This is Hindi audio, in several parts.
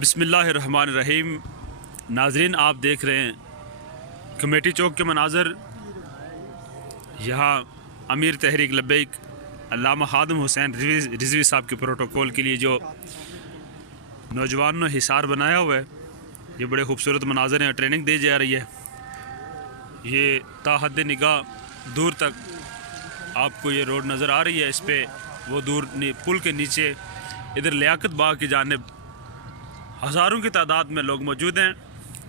बिस्मिल्लाहिर्रहमानिर्रहीम। नाजरीन, आप देख रहे हैं कमेटी चौक के मनाजर। यहाँ अमीर तहरीक लब्बैक अल्लामा खादिम हुसैन रिजवी साहब के प्रोटोकॉल के लिए जो नौजवानों ने हिसार बनाया हुआ है, ये बड़े खूबसूरत मनाजर हैं। ट्रेनिंग दी जा रही है। ये ताहद निगाह दूर तक आपको ये रोड नज़र आ रही है। इस पर वो दूर पुल के नीचे इधर लियाकत बाग की जानिब हज़ारों की तादाद में लोग मौजूद हैं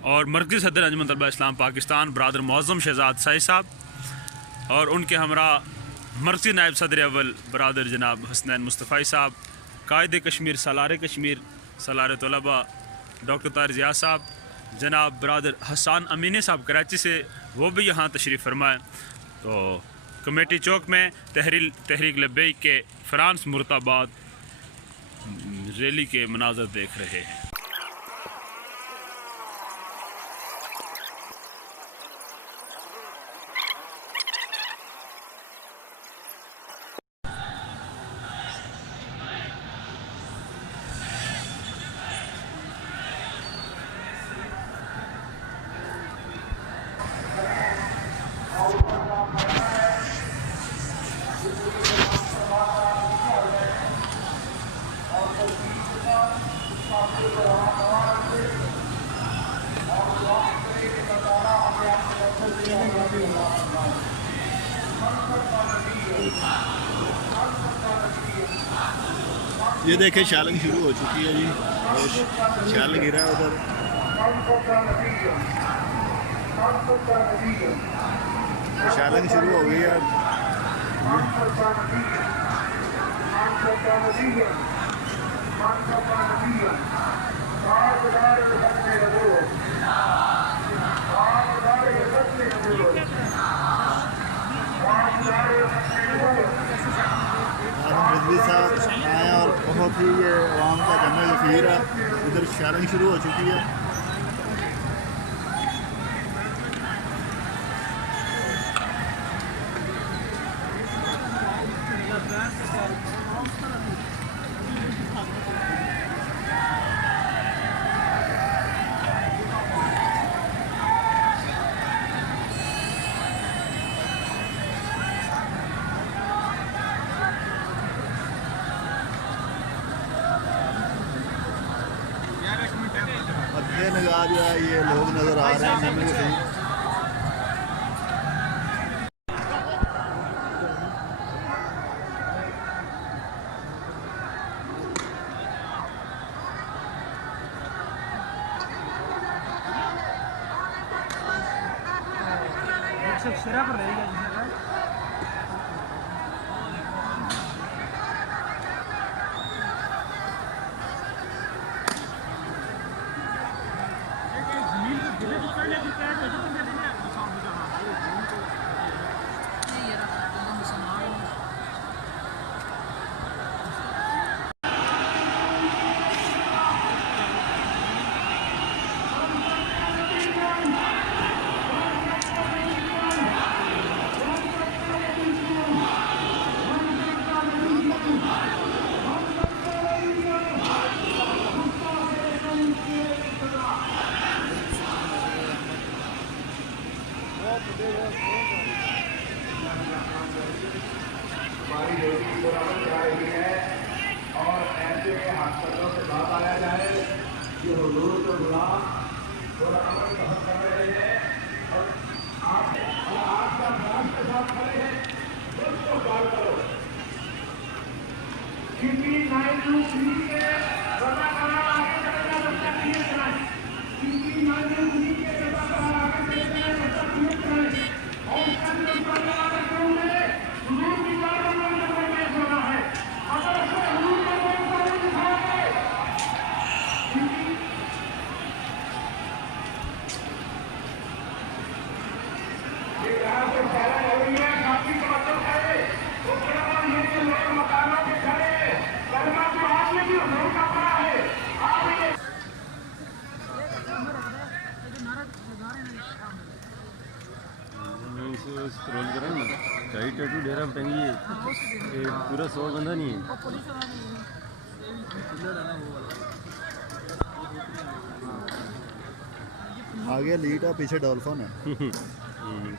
और मरकज़ी सदर अंजुमन तलबा इस्लाम पाकिस्तान बरादर मुअज़्ज़म शहज़ाद साई साहब और उनके हमरा मरकज़ी नायब सदर अव्वल बरादर जनाब हसनैन मुस्तफ़ाई साहब, कायद कश्मीर सालार तलबा डॉक्टर तारिक ज़िया साहब, जनाब बरादर हसन अमीनी साहब कराची से, वो भी यहाँ तशरीफ़ फरमाएँ। तो कमेटी चौक में तहरीक लब्बैक के फ्रांस मुर्ताबाद रैली के मनाज़र देख रहे हैं। ये देखें, शैलिंग शुरू हो चुकी है जी। शैल गिरा है उधर। शैलिंग शुरू हो गई है। रिजवी साहब आए और बहुत ही ये आवाम का जमा ज़ख़ीर है। इधर शैलिंग शुरू हो चुकी है। नगाह जो है, ये लोग नज़र आ रहे हैं। सिरा पर रहेगा हमारी ड्यूटी बराबर जा रही है और ऐसे में हास्पिटलों से बात आया जाए कि हुजूर के गुलाम बराबर बहुत कर रहे हैं और आपका फ्रांस के साथ खड़े हैं, उसको कॉल करो। किसी नाइजू के बता करा आगे चलेगा बच्चा क्लियर कराए। किसी नाइजू के बता करा आगे चलेगा बच्चा क्लियर कराए और इसका जो स्क्रॉल करें ना, कई टैटू ढेरा टंगी है, पूरा 100 बंदा नहीं है। आगे लीड है, पीछे डॉल्फिन है। हम्म,